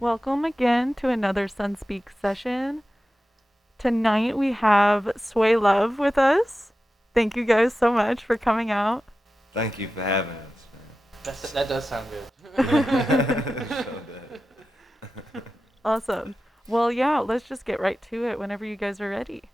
Welcome again to another Sunspeak session. Tonight we have Swey Love with us. Thank you guys so much for coming out. Thank you for having us, That does sound good. man. So good. Awesome. Well, yeah, let's just get right to it whenever you guys are ready.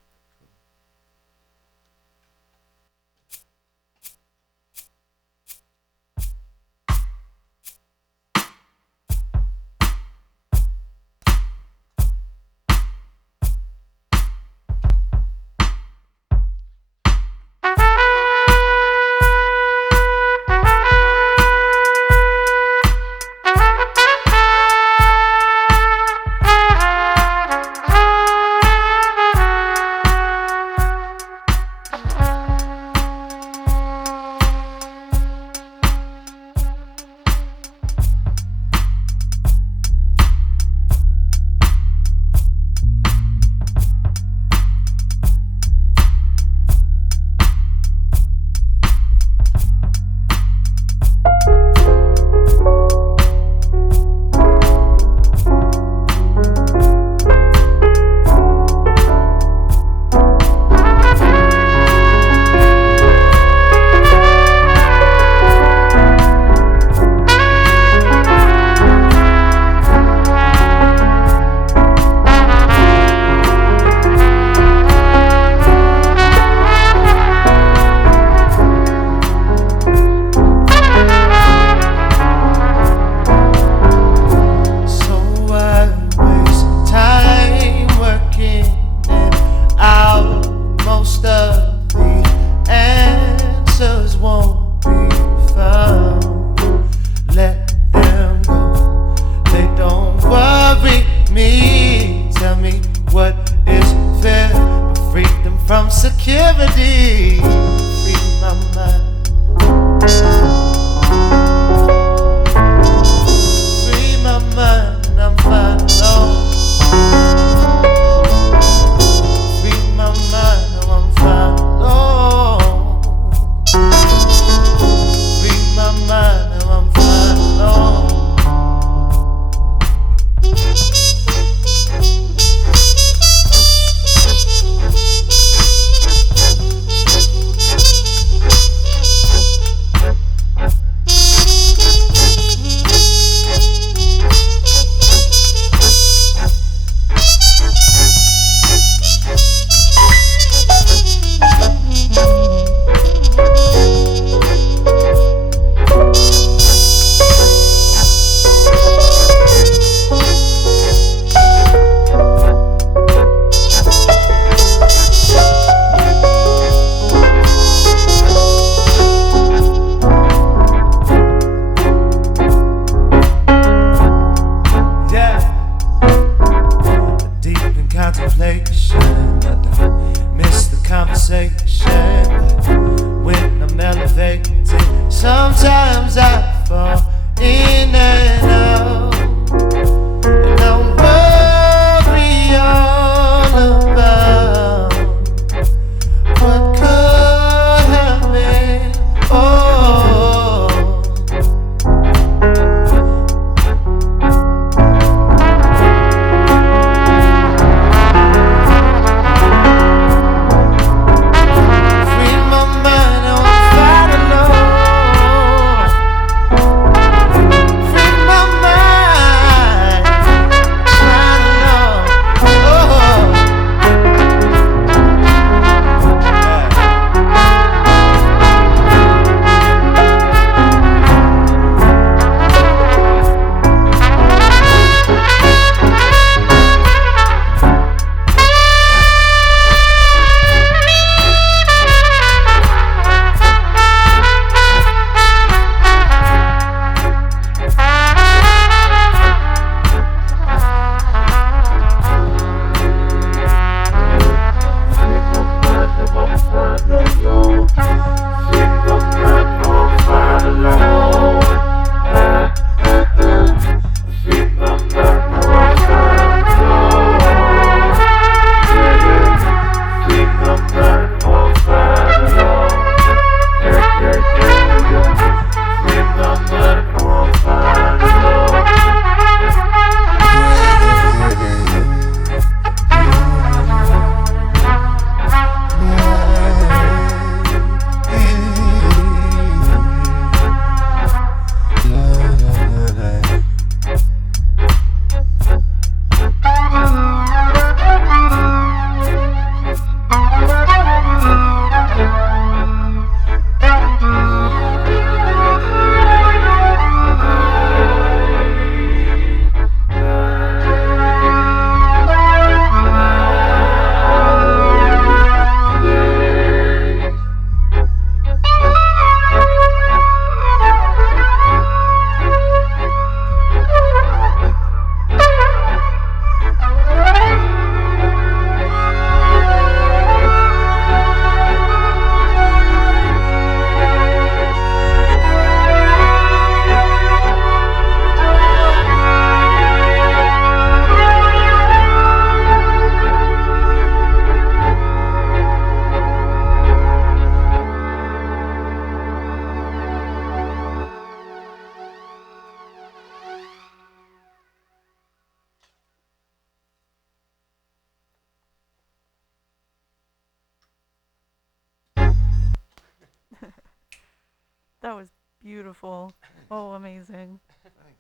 That was beautiful. Oh, amazing. Thank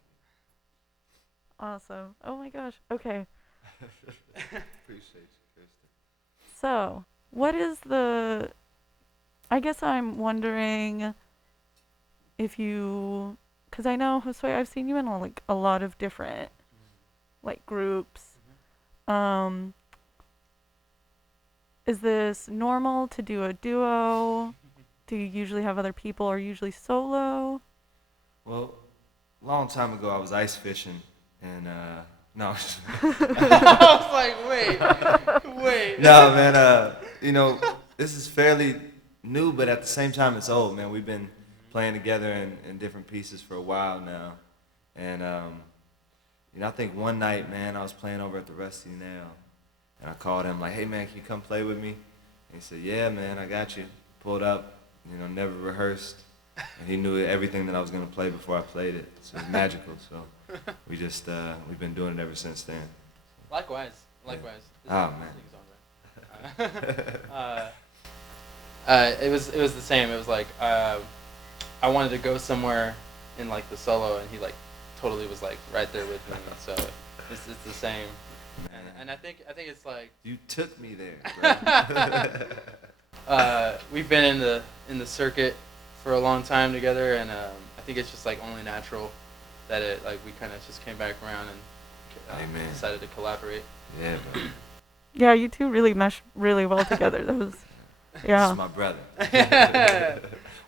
Awesome. Oh my gosh. Okay. you. Appreciate you, Kristen. So, what is the. I guess I'm wondering if you. Because I know, Josue, I've seen you in like a lot of different like groups. Um, is this normal to do a duo? Do you usually have other people or usually solo? Well, a long time ago, I was ice fishing, and no, I was like, wait. no, man. This is fairly new, but at the same time, it's old, man. We've been playing together in different pieces for a while now, and I think one night, man, I was playing over at the Rusty Nail, and I called him like, "Hey, man, can you come play with me?" And he said, "Yeah, man, I got you." Pulled up, never rehearsed, and he knew everything that I was gonna play before I played it. So it was magical. So we've been doing it ever since then. Likewise. Yeah. This Oh, is- man. this is on, right? It was the same. It was like I wanted to go somewhere in like the solo, and he like totally was like right there with me. So it's the same. And I think it's like You took me there, bro. we've been in the circuit for a long time together, and I think it's just like only natural that it like we kind of just came back around and Amen. decided to collaborate. Yeah, bro. Yeah, you two really mesh really well together. That was, This yeah. is my brother.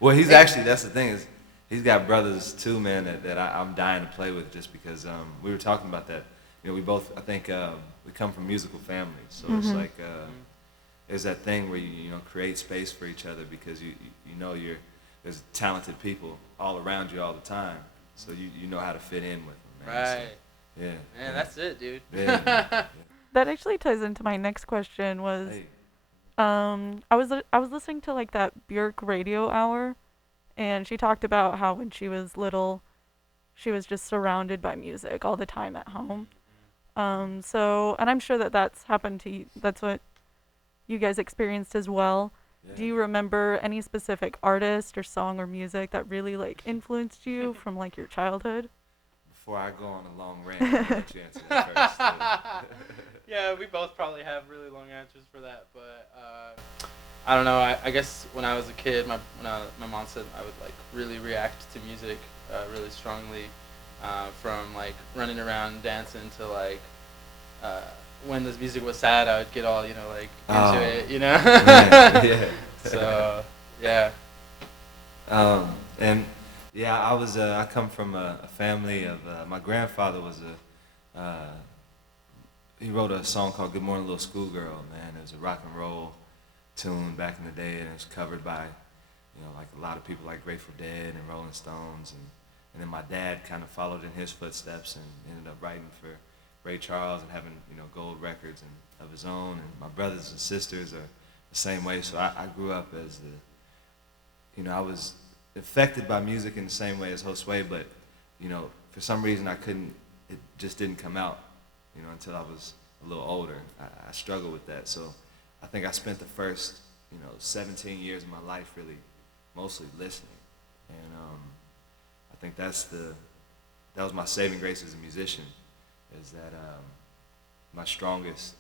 Well, he's actually, that's the thing, is he's got brothers too, man, that I'm dying to play with, just because we were talking about that. We both, I think, we come from musical families, so it's like there's that thing where you create space for each other, because there's talented people all around you all the time, so you know how to fit in with them, man. Right. So, yeah. Man, that's it, dude. Yeah. That actually ties into my next question was, Hey. I was listening to like that Björk radio hour, and she talked about how when she was little, she was just surrounded by music all the time at home. And I'm sure that that's happened to you. That's what you guys experienced as well. Yeah. Do you remember any specific artist or song or music that really like influenced you from like your childhood? Before I go on a long rant, I'll let you answer that first. Yeah, we both probably have really long answers for that, but I don't know. I guess when I was a kid, my mom said I would like really react to music really strongly, from like running around dancing to like when the music was sad, I would get all like into it, Yeah. So yeah. And yeah, I come from a family of my grandfather was he wrote a song called "Good Morning Little Schoolgirl." Man, it was a rock and roll tune back in the day, and it was covered by like a lot of people like Grateful Dead and Rolling Stones, and then my dad kind of followed in his footsteps and ended up writing for Ray Charles and having gold records of his own, and my brothers and sisters are the same way. So I grew up as I was affected by music in the same way as Josue, but for some reason it just didn't come out until I was a little older. I struggled with that, so I think I spent the first 17 years of my life really mostly listening, and I think that was my saving grace as a musician, is that my strongest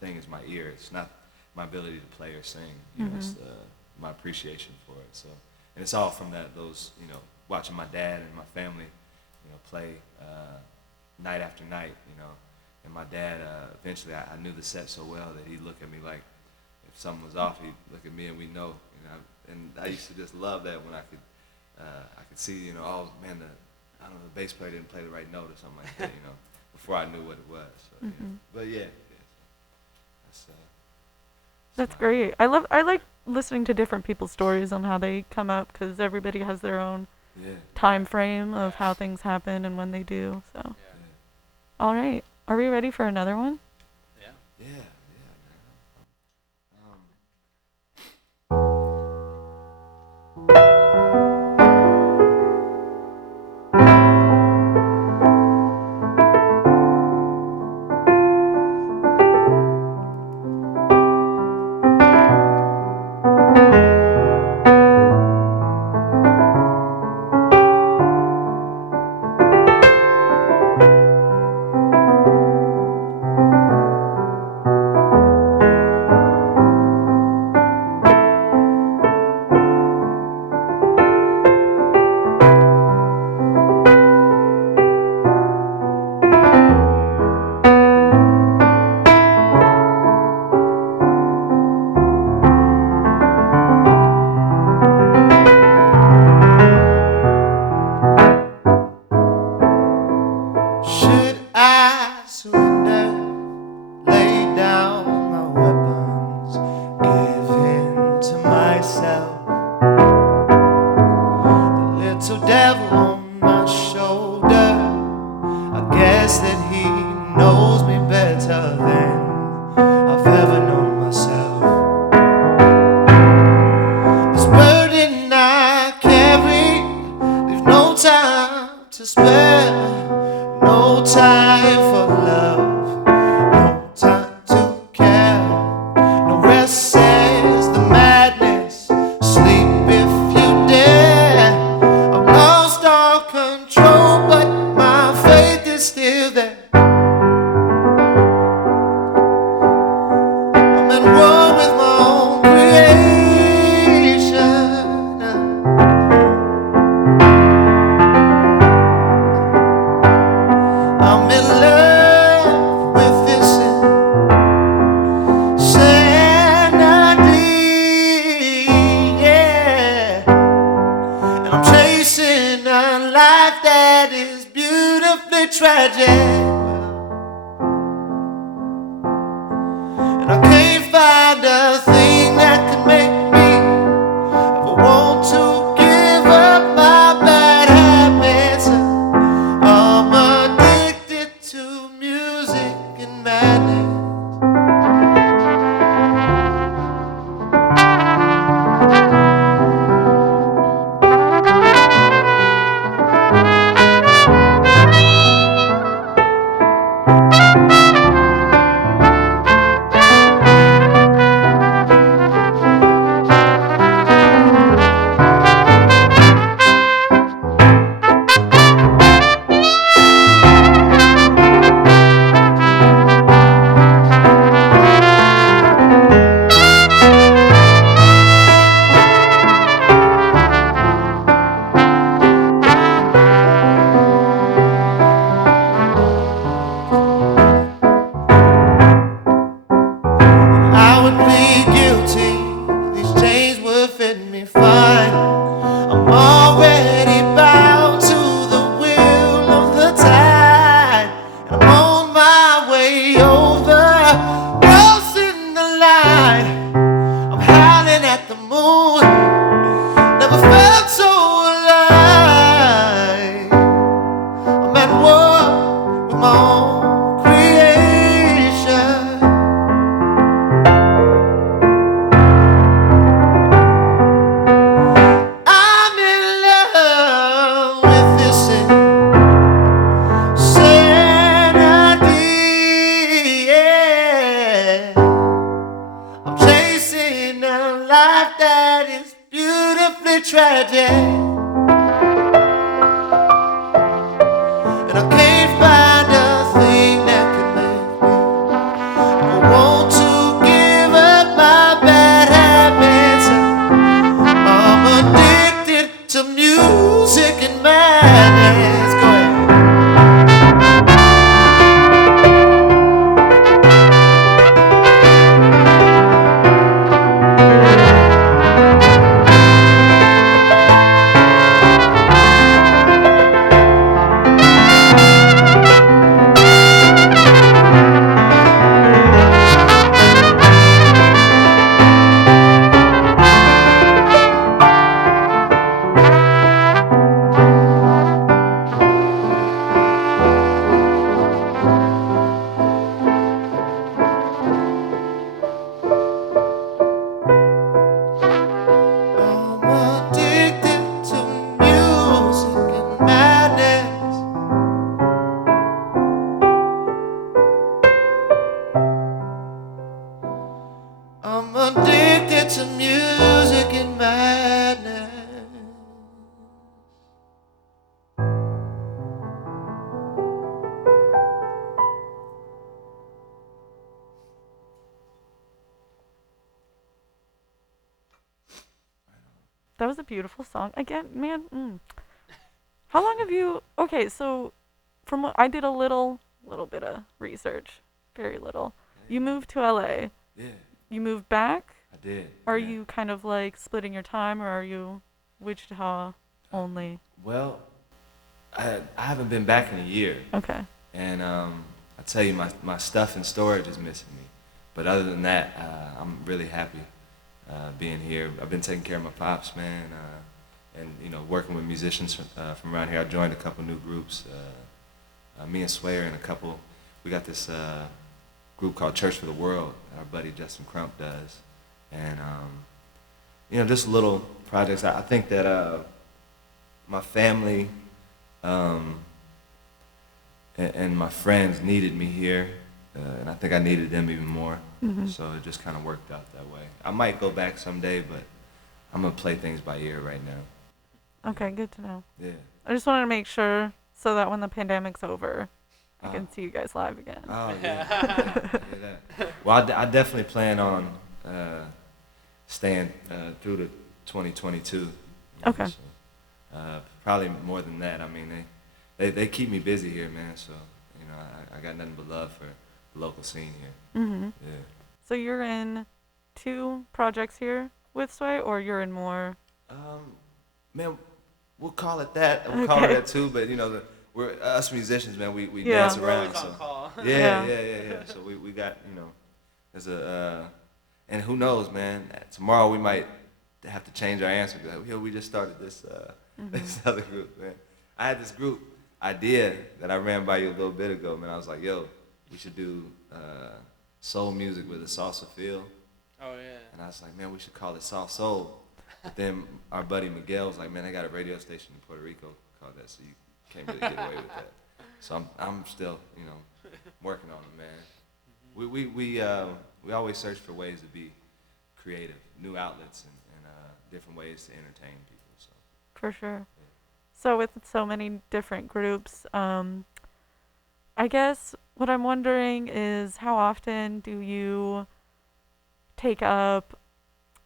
thing is my ear. It's not my ability to play or sing. It's my appreciation for it. So, and it's all from those watching my dad and my family play night after night. And my dad eventually I knew the set so well that he'd look at me like if something was off, he'd look at me and we know. And I used to just love that when I could see oh man, I don't know, the bass player didn't play the right note or something like that, before I knew what it was. So, But yeah, so That's great. I like listening to different people's stories on how they come up, because everybody has their own time frame of how things happen and when they do. So, Yeah. all right, are we ready for another one? Yeah. Yeah, man. little devil on my shoulder. I guess that he knows me better than I've ever known myself. This burden I carry, there's no time to spare, no time for love, no time to care, no rest says the madness, sleep if you dare. I've lost all control, but my faith is still there. I'm at war with my own creation. I'm in love with this insanity, yeah. And I'm chasing a life that is beautifully tragic. And I can't find a thing that can make me ever want to give up my bad habits. I'm addicted to music and madness. I would plead guilty, these chains would fit me fine. I'm already bound to the will of the tide. I'm on my way over, crossing the line. I'm howling at the moon, never felt so alive. I'm at war with my own creation. I'm in love with this insanity, yeah. I'm chasing a life that is beautifully tragic. And I can't find a thing that can make me want to give up my bad habits. I'm addicted to music and madness. Go ahead. I'm addicted to music and madness. I'm addicted to music and madness. That was a beautiful song. Again, man. How long have you? Okay, so from what I did a little bit of research, very little. You moved to LA. Yeah, You moved back. I did. Are yeah. you kind of like splitting your time, or are you Wichita only? Well, I haven't been back in a year, Okay. and I tell you, my stuff in storage is missing me. But other than that, I'm really happy being here. I've been taking care of my pops, man. and working with musicians from around here. I joined a couple new groups. Me and Swey are in a couple. We got this group called Church for the World that our buddy Justin Crump does, and just little projects. I think that my family and my friends needed me here, and I think I needed them even more. So it just kind of worked out that way. I might go back someday, but I'm gonna play things by ear right now. Okay, good to know. Yeah. I just wanted to make sure so that when the pandemic's over, I Oh. can see you guys live again. Oh yeah. Well, I definitely plan on staying through to 2022. Okay. So, probably more than that. I mean, they keep me busy here, man. So I got nothing but love for the local scene here. Yeah. So you're in 2 projects here with Sway, or you're in more? Man, we'll call it that. We'll call it that too. But we're us musicians, man. We Yeah. dance We're around. always on So call. yeah. So we got there's a and who knows, man. Tomorrow we might have to change our answer. Be like, yo, we just started this this other group, man. I had this group idea that I ran by you a little bit ago, man. I was like, yo, we should do soul music with a salsa feel. Oh yeah. And I was like, man, we should call it Soft Soul. But then our buddy Miguel was like, man, I got a radio station in Puerto Rico called that, so you can't really get away with that. So I'm still, working on it, man. We always search for ways to be creative, new outlets, and different ways to entertain people. So. For sure. So with so many different groups, I guess what I'm wondering is how often do you take up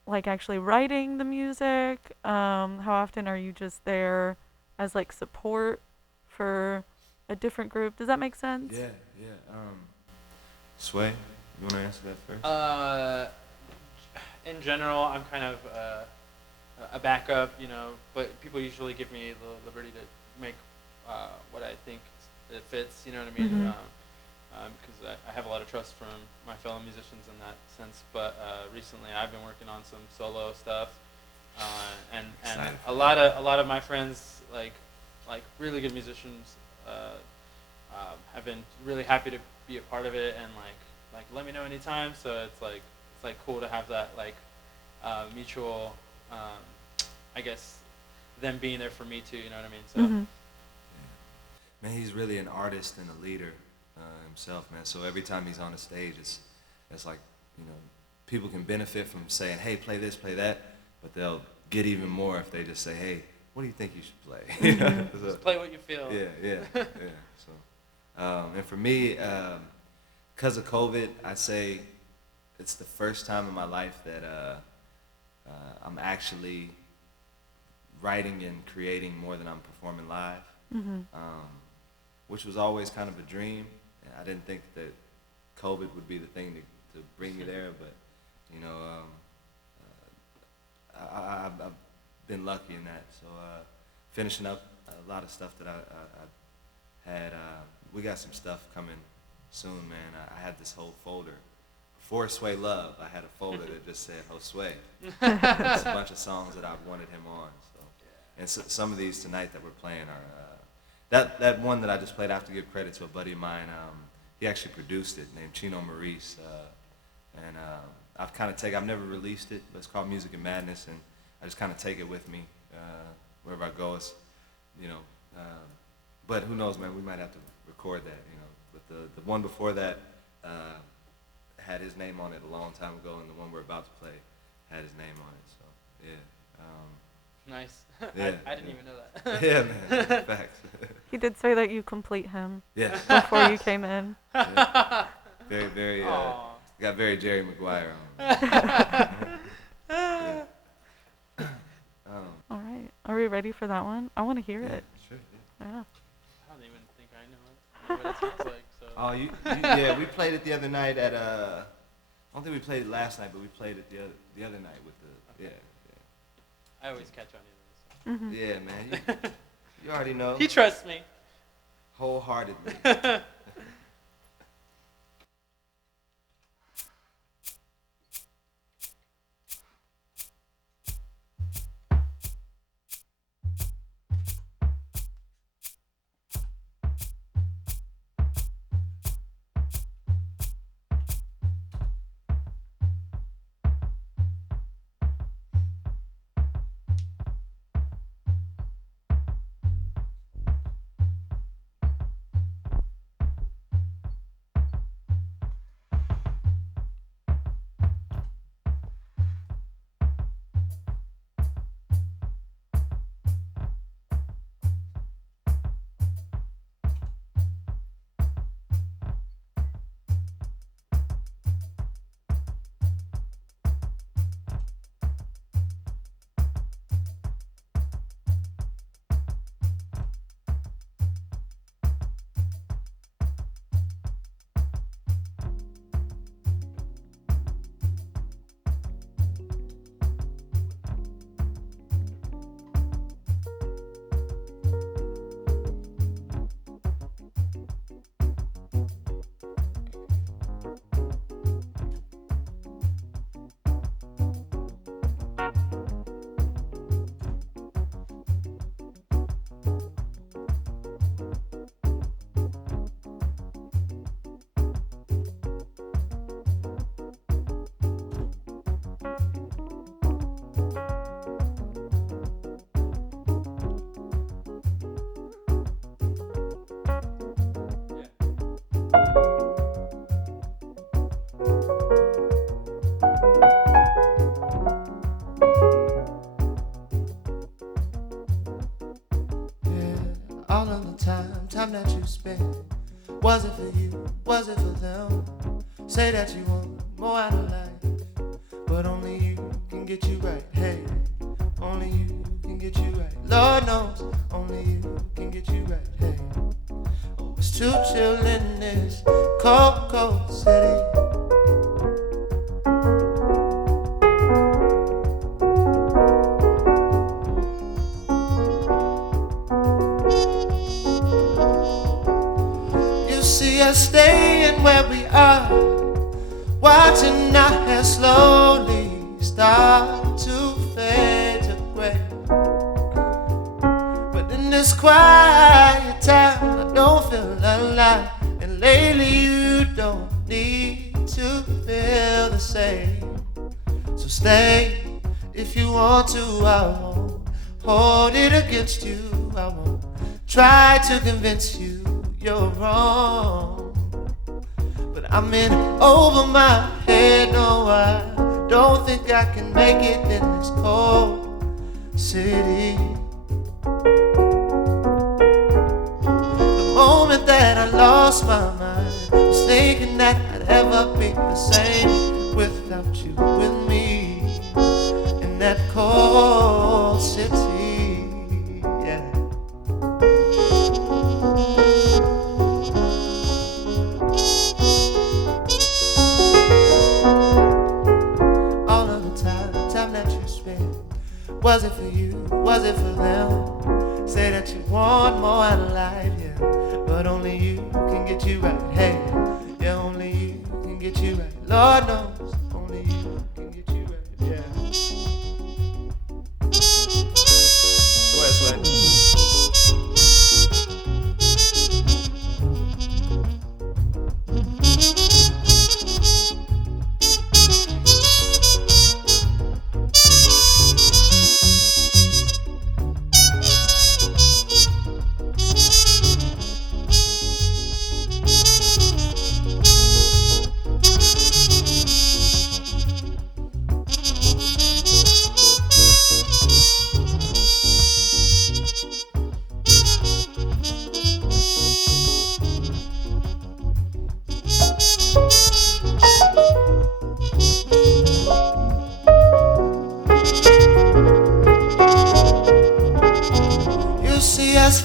like actually writing the music? How often are you just there as like support for a different group? Does that make sense? Yeah. Sway, you want to answer that first? In general, I'm kind of a backup, but people usually give me the liberty to make what I think it fits, you know what I mean? Because I have a lot of trust from my fellow musicians in that sense. But recently, I've been working on some solo stuff, and a lot of my friends, like really good musicians, have been really happy to be a part of it and like let me know anytime. So it's cool to have that mutual, I guess, them being there for me too. You know what I mean? So. Man, he's really an artist and a leader himself, man. So every time he's on a stage, it's like, people can benefit from saying, hey, play this, play that, but they'll get even more if they just say, hey, what do you think you should play? So, just play what you feel. Yeah. So, and for me, because of COVID, I'd say it's the first time in my life that I'm actually writing and creating more than I'm performing live. Which was always kind of a dream. I didn't think that COVID would be the thing to bring me there, but I've been lucky in that. So finishing up a lot of stuff that I had, we got some stuff coming soon, man. I had this whole folder. Before Swey Love, I had a folder that just said Josue. It's a bunch of songs that I've wanted him on. So. And so, some of these tonight that we're playing are that one that I just played. I have to give credit to a buddy of mine. He actually produced it, named Chino Maurice, and I've never released it, but it's called Music and Madness, and I just kind of take it with me wherever I go. It's, but who knows, man? We might have to record that, But the one before that had his name on it a long time ago, and the one we're about to play had his name on it. So yeah. Nice. Yeah, I didn't even know that. Yeah, man. Facts. He did say that you complete him Yeah. before you came in. Yeah. Very, got very Jerry Maguire on. Yeah. All right. Are we ready for that one? I want to hear Yeah, it. sure. Yeah. I don't even think I know what it sounds like. So. Oh, yeah, we played it the other night at I don't think we played it last night, but we played it the other night with the I always catch on to this. Yeah, man. You already know. He trusts me. Wholeheartedly. All of the time that you spent. Was it for you? Was it for them? Say that you want more out of life, but only you can get you right. Hey, only you can get you right. Lord knows, only you can get you right. Hey, oh, it's too chill in this cold, cold city. See us staying where we are, watching our hair slowly start to fade to gray. But in this quiet time, I don't feel alive. And lately you don't need to feel the same. So stay if you want to. I won't hold it against you. I won't try to convince you you're wrong, but I'm in over my head. No, I don't think I can make it in this cold city. The moment that I lost my mind, I was thinking that I'd ever be the same without you with me in that cold city. Was it for you? Was it for them? Say that you want more out of life, yeah, but only you can get you right. Hey, yeah, only you can get you right. Lord knows, only you can get you right, yeah. Go ahead, Swey.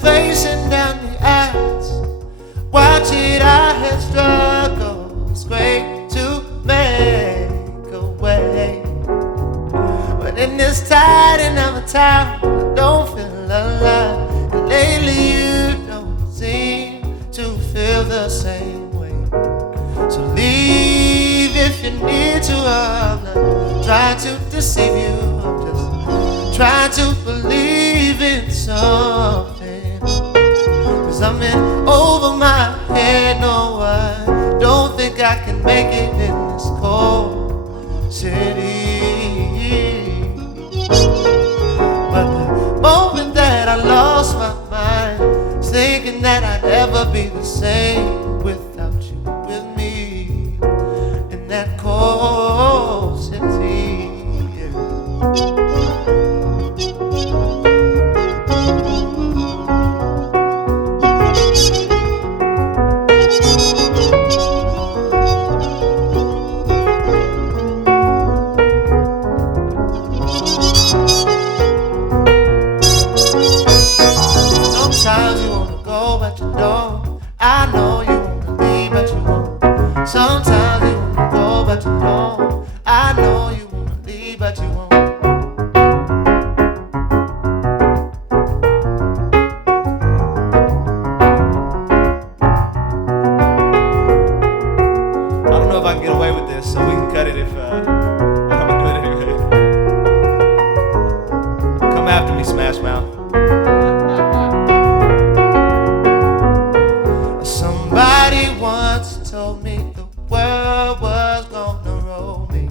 Facing down the aisles, watching our heads struggle, scrape to make a way. But in this tidying of a town, I don't feel alive. And lately you don't seem to feel the same way. So leave if you need to. I'm not trying to deceive you. I'm just trying to believe in something. I'm in over my head. No, I don't think I can make it in this cold city. But the moment that I lost my mind, was thinking that I'd ever be the same without you with me in that cold city. Yeah. Sometimes you wanna go, but you don't. I know you wanna leave, but you won't. Sometimes you wanna go, but you don't. I know you wanna leave, but you won't. I don't know if I can get away with this, so we can cut it if I'm gonna do it anyway. Come after me, Smashmouth. Somebody once told me the world was gonna roll me.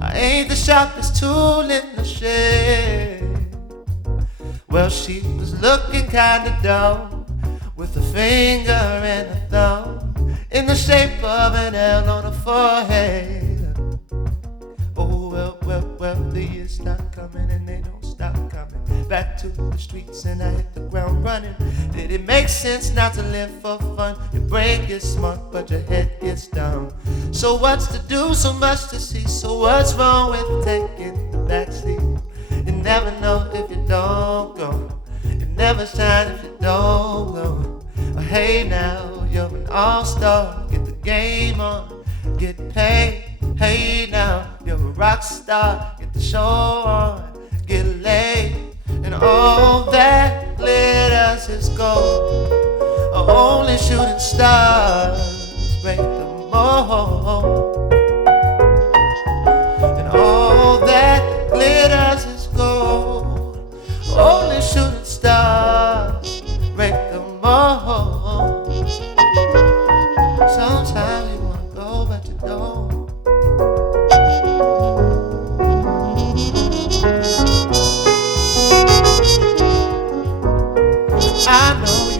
I ain't the sharpest tool in the shed. Well, she was looking kinda dumb with a finger and a thumb in the shape of an L on a forehead. Oh, well, well, well, the years stop coming and they don't stop coming. Back to the streets and I hit the ground running. Did it make sense not to live for fun? Your brain gets smart but your head gets dumb. So what's to do, so much to see? So what's wrong with taking the backseat? You never know if you don't go. You never shine if you don't go. Oh, hey now, you're an all-star. Get the game on, get paid. Hey now, you're a rock star. Get the show on, get laid. And all that glitters is gold. Only shooting stars break the mold. And all that glitters is gold. Only shooting stars break the mold. Sometimes you wanna go but you don't. I know